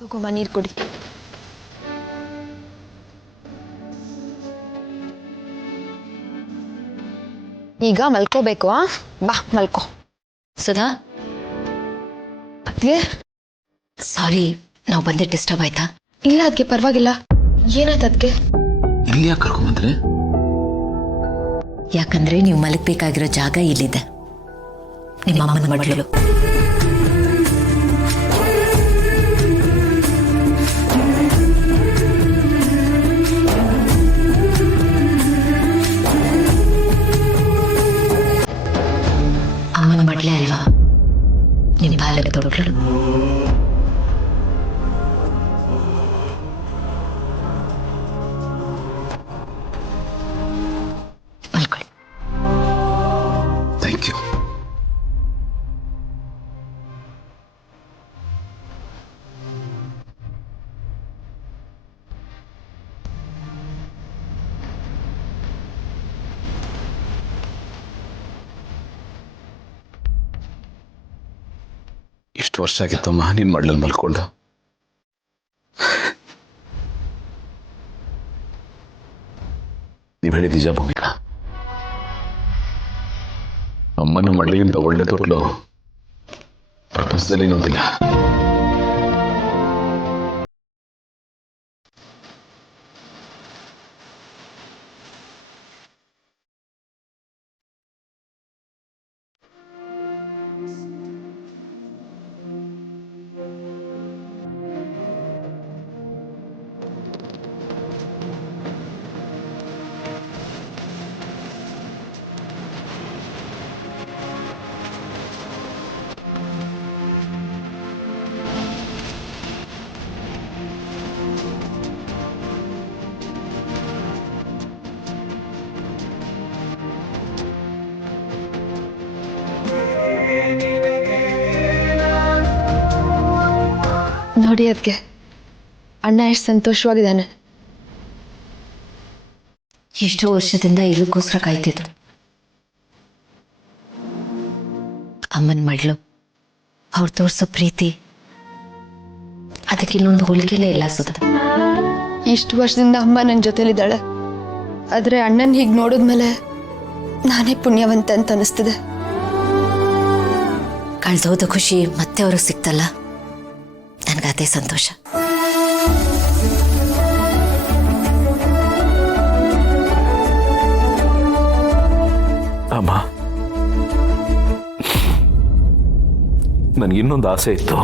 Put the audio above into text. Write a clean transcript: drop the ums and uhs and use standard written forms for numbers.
ತಗೋಮ್ಮ ನೀರು ಕುಡಿ. ಈಗ ಮಲ್ಕೋಬೇಕು. ಬಾ ಮಲ್ಕೋ. ಸುಧಾ, ಅದ್ಗೆ ಸಾರಿ, ನಾವು ಬಂದೆ ಡಿಸ್ಟರ್ಬ್ ಆಯ್ತಾ? ಇಲ್ಲ ಅದಕ್ಕೆ ಪರವಾಗಿಲ್ಲ. ಏನಾಯ್ತು ಅದಕ್ಕೆ? ಇಲ್ಲಿ ಯಾಕೆ ಕರ್ಕೊಂಬಂದ್ರೆ? ಯಾಕಂದ್ರೆ ನೀವು ಮಲಗಬೇಕಾಗಿರೋ ಜಾಗ ಇಲ್ಲಿದೆ, ನಿಮ್ಮ ಅಮ್ಮನ ಮಡಲು. ಅಮ್ಮನ ಮಡ್ಲೆ ಅಲ್ವಾ ನಿಮ್ಮ ಬಾಲಕ ತೊಡಗಳು. ಮಲ್ಕೊಳ್ಳಿ. Thank you. ಇಷ್ಟು ವರ್ಷ ಆಗಿತ್ತಮ್ಮ ನಿನ್ ಮಡ್ಲಲ್ಲಿ ಮಲ್ಕೊಂಡು. ನೀವ್ ಹೇಳಿದ ನಿಜ ಭೂಮಿಕಾ, ಅಮ್ಮನ ಮಡ್ಲಿಗಿಂತ ಒಳ್ಳೆ ತೊಟ್ಲು ಪ್ರಪಂಚದಲ್ಲಿ ಇನ್ನೊಂದಿಲ್ಲ. ನೋಡಿ ಅದಕ್ಕೆ ಅಣ್ಣ ಎಷ್ಟು ಸಂತೋಷವಾಗಿದ್ದಾನೆ. ಎಷ್ಟೋ ವರ್ಷದಿಂದ ಇದಕ್ಕೋಸ್ಕರ ಕಾಯ್ತಿದ್ರು. ಅಮ್ಮನ ಮಡ್ಲು, ಅವ್ರು ತೋರ್ಸೋ ಪ್ರೀತಿ, ಅದಕ್ಕೆ ಇನ್ನೊಂದು ಹೋಲಿಕೆನೇ ಇಲ್ಲ ಸುಧಾ. ಇಷ್ಟು ವರ್ಷದಿಂದ ಅಮ್ಮ ನನ್ನ ಜೊತೆಲಿದ್ದಾಳೆ. ಆದರೆ ಅಣ್ಣನ ಹೀಗೆ ನೋಡಿದ್ಮೇಲೆ ನಾನೇ ಪುಣ್ಯವಂತ ಅಂತ ಅನಿಸ್ತಿದೆ. ಕಳ್ದೋದ ಖುಷಿ ಮತ್ತೆ ಅವ್ರಿಗೆ ಸಿಕ್ತಲ್ಲ, ನನಗದೇ ಸಂತೋಷ. ಅಮ್ಮ, ನನಗಿನ್ನೊಂದು ಆಸೆ ಇತ್ತು.